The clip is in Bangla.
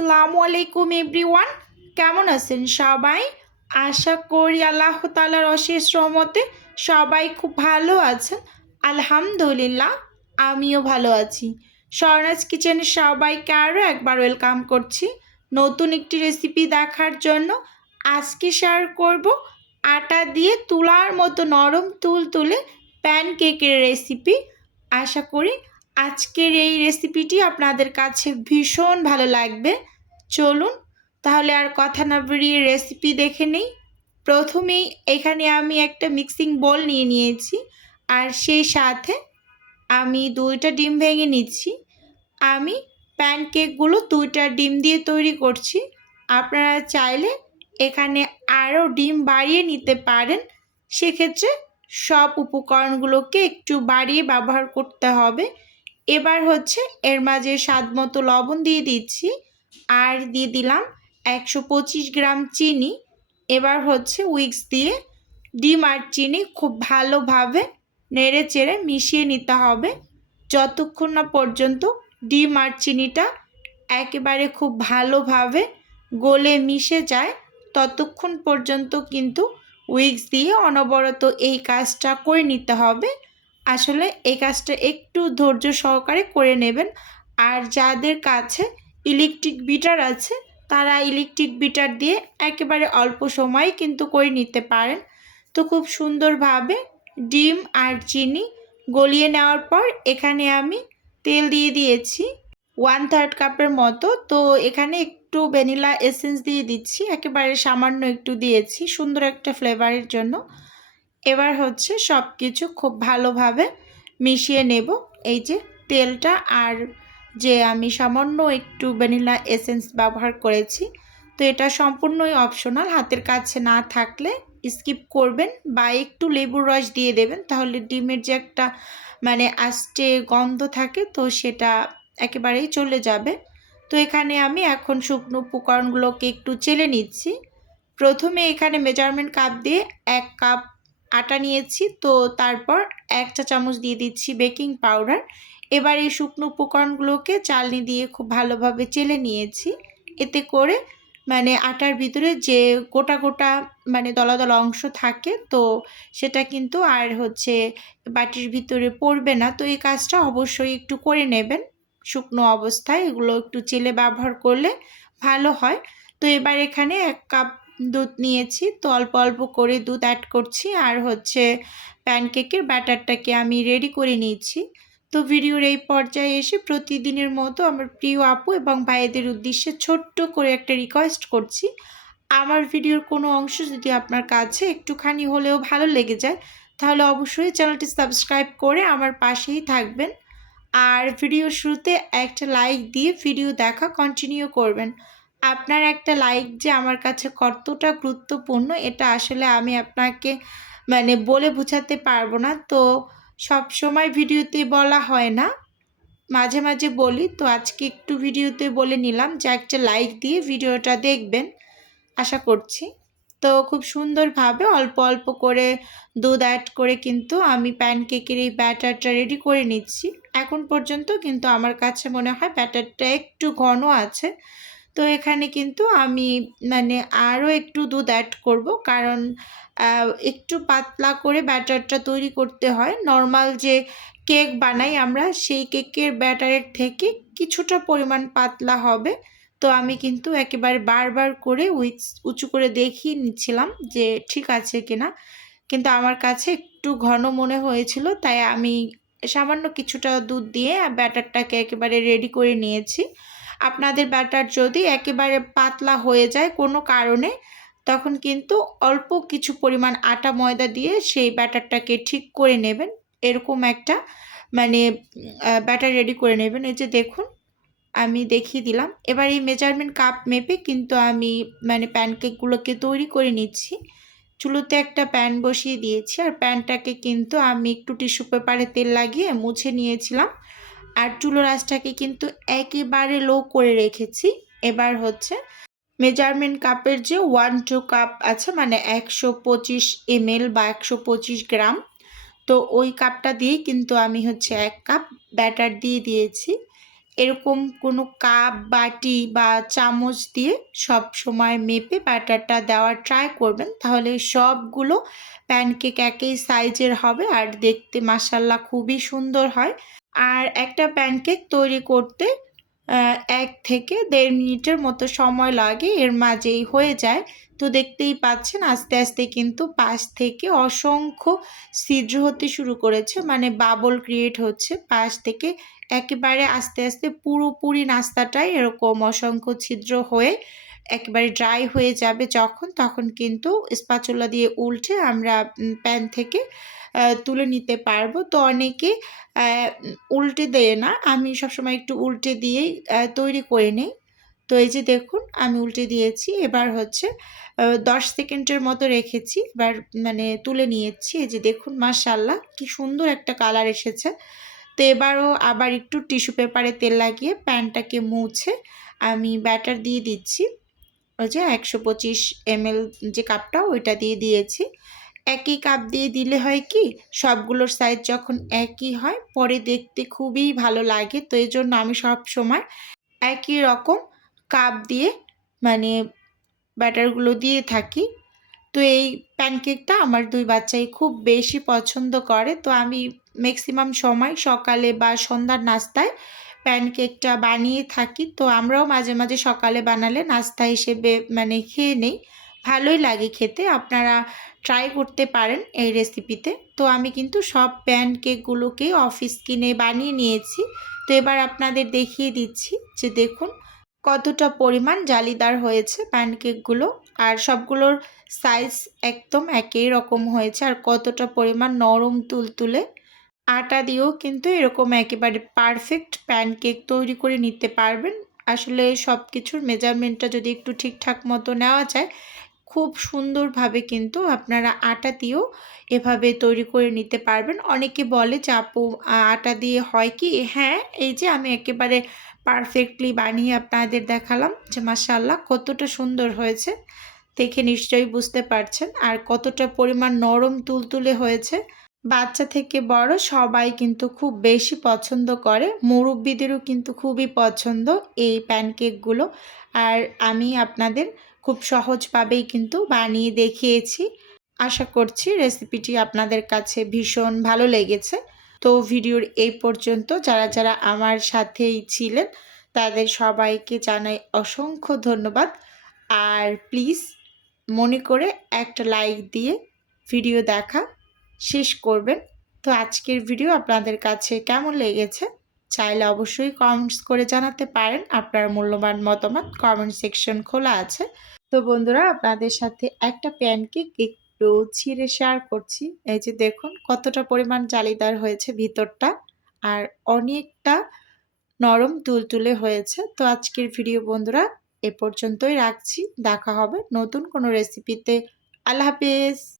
আসসালামু আলাইকুম এভরিওয়ান, কেমন আছেন সবাই? আশা করি আল্লাহ তাআলার অশেষ রহমতে সবাই খুব ভালো আছেন। আলহামদুলিল্লাহ, আমিও ভালো আছি। স্বর্ণাজ কিচেনে সবাইকে আরও একবার ওয়েলকাম করছি নতুন একটি রেসিপি দেখার জন্য। আজকে শেয়ার করব আটা দিয়ে তুলার মতো নরম তুলতুলে প্যানকেকের রেসিপি। আশা করি আজকের এই রেসিপিটি আপনাদের কাছে ভীষণ ভালো লাগবে। চলুন তাহলে আর কথা না বাড়িয়ে রেসিপি দেখে নেই। প্রথমেই এখানে আমি একটা মিক্সিং বোল নিয়ে নিয়েছি, আর সেই সাথে আমি 2টা ডিম ভেঙে নিচ্ছি। আমি প্যানকেকগুলো 2টা ডিম দিয়ে তৈরি করছি। আপনারা চাইলে এখানে আরও ডিম বাড়িয়ে নিতে পারেন, সেক্ষেত্রে সব উপকরণগুলোকে একটু বাড়িয়ে ব্যবহার করতে হবে। এবার হচ্ছে এর মাঝে স্বাদ মতো লবণ দিয়ে দিচ্ছি, আর দিয়ে দিলাম 125 গ্রাম চিনি। এবার হচ্ছে উইক্স দিয়ে ডিম আর চিনি খুব ভালোভাবে নেড়ে চেড়ে মিশিয়ে নিতে হবে, যতক্ষণ না পর্যন্ত ডিম আর চিনিটা একেবারে খুব ভালোভাবে গলে মিশে যায় ততক্ষণ পর্যন্ত কিন্তু উইক্স দিয়ে অনবরত এই কাজটা করে নিতে হবে। আসলে এই কাজটা একটু ধৈর্য সহকারে করে নেবেন। আর যাদের কাছে ইলেকট্রিক বিটার আছে তারা ইলেকট্রিক বিটার দিয়ে একেবারে অল্প সময়ে কিন্তু করে নিতে পারেন। তো খুব সুন্দরভাবে ডিম আর চিনি গলিয়ে নেওয়ার পর এখানে আমি তেল দিয়ে দিয়েছি 1/3 কাপের মতো। তো এখানে একটু ভ্যানিলা এসেন্স দিয়ে দিচ্ছি, একেবারে সামান্য একটু দিয়েছি সুন্দর একটা ফ্লেভারের জন্য। এবার হচ্ছে সব কিছু খুব ভালোভাবে মিশিয়ে নেব। এই যে তেলটা আর যে আমি সামান্য একটু ভ্যানিলা এসেন্স ব্যবহার করেছি, তো এটা সম্পূর্ণই অপশনাল। হাতের কাছে না থাকলে স্কিপ করবেন বা একটু লেবুর রস দিয়ে দেবেন, তাহলে ডিমের যে একটা আস্তে গন্ধ থাকে তো সেটা একেবারেই চলে যাবে। তো এখানে আমি এখন শুকনো উপকরণগুলোকে একটু চেলে নিচ্ছি। প্রথমে এখানে মেজারমেন্ট কাপ দিয়ে 1 কাপ আটা নিয়েছি, তো তারপর 1 চা চামচ দিয়ে দিচ্ছি বেকিং পাউডার। এবার এই শুকনো উপকরণগুলোকে চালনি দিয়ে খুব ভালোভাবে চেলে নিয়েছি। এতে করে আটার ভিতরে যে গোটা গোটা দলা দলা অংশ থাকে তো সেটা কিন্তু আর হচ্ছে বাটির ভিতরে পড়বে না। তো এই কাজটা অবশ্যই একটু করে নেবেন শুকনো অবস্থায়, এগুলো একটু চেলে ব্যবহার করলে ভালো হয়। তো এবার এখানে 1 কাপ দুধ নিয়েছি, তো অল্প অল্প করে দুধ অ্যাড করছি, আর হচ্ছে প্যানকেকের ব্যাটারটাকে আমি রেডি করে নিয়েছি। তো ভিডিওর এই পর্যায়ে এসে প্রতিদিনের মতো আমার প্রিয় আপু এবং ভাইদের উদ্দেশ্যে ছোট্ট করে একটা রিকোয়েস্ট করছি। আমার ভিডিওর কোনো অংশ যদি আপনার কাছে একটুখানি হলেও ভালো লেগে যায় তাহলে অবশ্যই চ্যানেলটি সাবস্ক্রাইব করে আমার পাশেই থাকবেন, আর ভিডিওর শুরুতে একটা লাইক দিয়ে ভিডিও দেখা কন্টিনিউ করবেন। আপনার একটা লাইক যে আমার কাছে কতটা গুরুত্বপূর্ণ এটা আসলে আমি আপনাকে বলে বোঝাতে পারবো না। তো সব সময় ভিডিওতে বলা হয় না, মাঝে মাঝে বলি, তো আজকে একটু ভিডিওতে বলে নিলাম যে একটা লাইক দিয়ে ভিডিওটা দেখবেন আশা করছি। তো খুব সুন্দরভাবে অল্প অল্প করে দুধ অ্যাড করে কিন্তু আমি প্যানকেকের এই ব্যাটারটা রেডি করে নিচ্ছি। এখন পর্যন্ত কিন্তু আমার কাছে মনে হয় ব্যাটারটা একটু ঘন আছে। তো এখানে কিন্তু আমি আরও একটু দুধ অ্যাড করব, কারণ একটু পাতলা করে ব্যাটারটা তৈরি করতে হয়। নর্মাল যে কেক বানাই আমরা সেই কেকের ব্যাটারের থেকে কিছুটা পরিমাণ পাতলা হবে। তো আমি কিন্তু একেবারে বারবার করে উঁচু করে দেখিয়ে নিচ্ছিলাম যে ঠিক আছে কিনা, কিন্তু আমার কাছে একটু ঘন মনে হয়েছিল, তাই আমি সামান্য কিছুটা দুধ দিয়ে ব্যাটারটাকে একেবারে রেডি করে নিয়েছি। আপনাদের ব্যাটার যদি একেবারে পাতলা হয়ে যায় কোনো কারণে, তখন কিন্তু অল্প কিছু পরিমাণ আটা ময়দা দিয়ে সেই ব্যাটারটাকে ঠিক করে নেবেন। এরকম একটা ব্যাটার রেডি করে নেবেন। এই যে দেখুন আমি দেখিয়ে দিলাম। এবার এই মেজারমেন্ট কাপ মেপে কিন্তু আমি প্যানকেকগুলোকে তৈরি করে নিচ্ছি। চুলোতে একটা প্যান বসিয়ে দিয়েছি, আর প্যানটাকে কিন্তু আমি একটু টিস্যু পেপারে তেল লাগিয়ে মুছে নিয়েছিলাম, আর চুলোর আঁচটাকে কিন্তু একেবারে লো করে রেখেছি। এবার হচ্ছে মেজারমেন্ট কাপের যে 1/2 কাপ আছে 125 ml বা 125 গ্রাম, তো ওই কাপটা দিয়েই কিন্তু আমি হচ্ছে 1 কাপ ব্যাটার দিয়ে দিয়েছি। এরকম কোনো কাপ, বাটি বা চামচ দিয়ে সবসময় মেপে ব্যাটারটা দেওয়ার ট্রাই করবেন। তাহলে সবগুলো প্যানকেক একই সাইজের হবে আর দেখতে মাশাআল্লাহ খুবই সুন্দর হয়। আর একটা প্যানকেক তৈরি করতে ১ থেকে ১.৫ মিনিটের মতো সময় লাগে, এর মাঝেই হয়ে যায়। তো দেখতেই পাচ্ছেন আস্তে, আস্তে কিন্তু পাশ থেকে অসংখ্য ছিদ্র হতে শুরু করেছে, মানে বাবল ক্রিয়েট হচ্ছে পাশ থেকে। একেবারে আস্তে, আস্তে পুরোপুরি নাস্তাটাই এরকম অসংখ্য ছিদ্র হয়ে একেবারে ড্রাই হয়ে যাবে যখন, তখন কিন্তু স্প্যাচুলা দিয়ে উল্টে আমরা প্যান থেকে তুলে নিতে পারবো। তো অনেকে উল্টে দেয় না, আমি সবসময় একটু উল্টে দিয়েই তৈরি করে নেই। তো এই যে দেখুন আমি উল্টে দিয়েছি। এবার হচ্ছে ১০ সেকেন্ডের মতো রেখেছি। এবার মানে তুলে নিয়েছি। এই যে দেখুন মাশাআল্লাহ কি সুন্দর একটা কালার এসেছে। তো এবারও আবার একটু টিস্যু পেপারে তেল লাগিয়ে প্যানটাকে মুছে আমি ব্যাটার দিয়ে দিচ্ছি। ওই যে ১২৫ ml যে কাপটা ওইটা দিয়ে দিয়েছি। একই কাপ দিয়ে দিলে হয় কি, সবগুলোর সাইজ যখন একই হয় পরে দেখতে খুবই ভালো লাগে। তো এজন্য আমি সবসময় একই রকম কাপ দিয়ে মানে ব্যাটারগুলো দিয়ে থাকি। তো এই প্যানকেকটা আমার ২ বাচ্চাই খুব বেশি পছন্দ করে। তো আমি ম্যাক্সিমাম সময় সকালে বা সন্ধ্যার নাস্তায় প্যানকেকটা বানিয়ে থাকি। তো আমরাও মাঝে, মাঝে সকালে বানালে নাস্তা হিসেবে মানে খেয়ে নেই। ভালোই লাগে খেতে। আপনারা ট্রাই করতে পারেন এই রেসিপিতে। তো আমি কিন্তু সব প্যানকেকগুলোকেই অফিস কিনে বানিয়ে নিয়েছি। তো এবার আপনাদের দেখিয়ে দিচ্ছি যে দেখুন কতটা পরিমাণ জালিদার হয়েছে প্যানকেকগুলো। আর সবগুলোর সাইজ একদম একই রকম হয়েছে আর কতটা পরিমাণ নরম তুলতুলে। আটা দিয়েও কিন্তু এরকম একেবারে পারফেক্ট প্যানকেক তৈরি করে নিতে পারবেন। আসলে সব কিছুর মেজারমেন্টটা যদি একটু ঠিকঠাক মতো নেওয়া যায়, খুব সুন্দরভাবে কিন্তু আপনারা আটা দিয়েও এভাবে তৈরি করে নিতে পারবেন। অনেকে বলে যে আপু আটা দিয়ে হয় কি? হ্যাঁ, এই যে আমি একেবারে পারফেক্টলি বানিয়ে আপনাদের দেখালাম যে মাশাআল্লাহ কতটা সুন্দর হয়েছে। দেখে নিশ্চয়ই বুঝতে পারছেন আর কতটা পরিমাণ নরম তুলতুলে হয়েছে। বাচ্চা থেকে বড় সবাই কিন্তু খুব বেশি পছন্দ করে। মুরুব্বিদেরও কিন্তু খুবই পছন্দ এই প্যানকেকগুলো। আর আমি আপনাদের খুব সহজভাবেই কিন্তু বানিয়ে দেখিয়েছি। আশা করছি রেসিপিটি আপনাদের কাছে ভীষণ ভালো লেগেছে। তো ভিডিওর এই পর্যন্ত যারা, যারা আমার সাথেই ছিলেন তাদের সবাইকে জানাই অসংখ্য ধন্যবাদ। আর প্লিজ মনে করে একটা লাইক দিয়ে ভিডিও দেখা শেষ করবেন। তো আজকের ভিডিও আপনাদের কাছে কেমন লেগেছে? চাইলে অবশ্যই কমেন্টস করে জানাতে পারেন। আপনার মূল্যবান মতামত কমেন্ট সেকশন খোলা আছে। তো বন্ধুরা আপনাদের সাথে একটা প্যানকেক একটু ছিঁড়ে শেয়ার করছি। এই যে দেখুন কতটা পরিমাণ জালিদার হয়েছে ভিতরটা আর অনেকটা নরম তুলতুলে হয়েছে। তো আজকের ভিডিও বন্ধুরা এ পর্যন্তই রাখছি। দেখা হবে নতুন কোনো রেসিপিতে। আল্লাহ হাফেজ।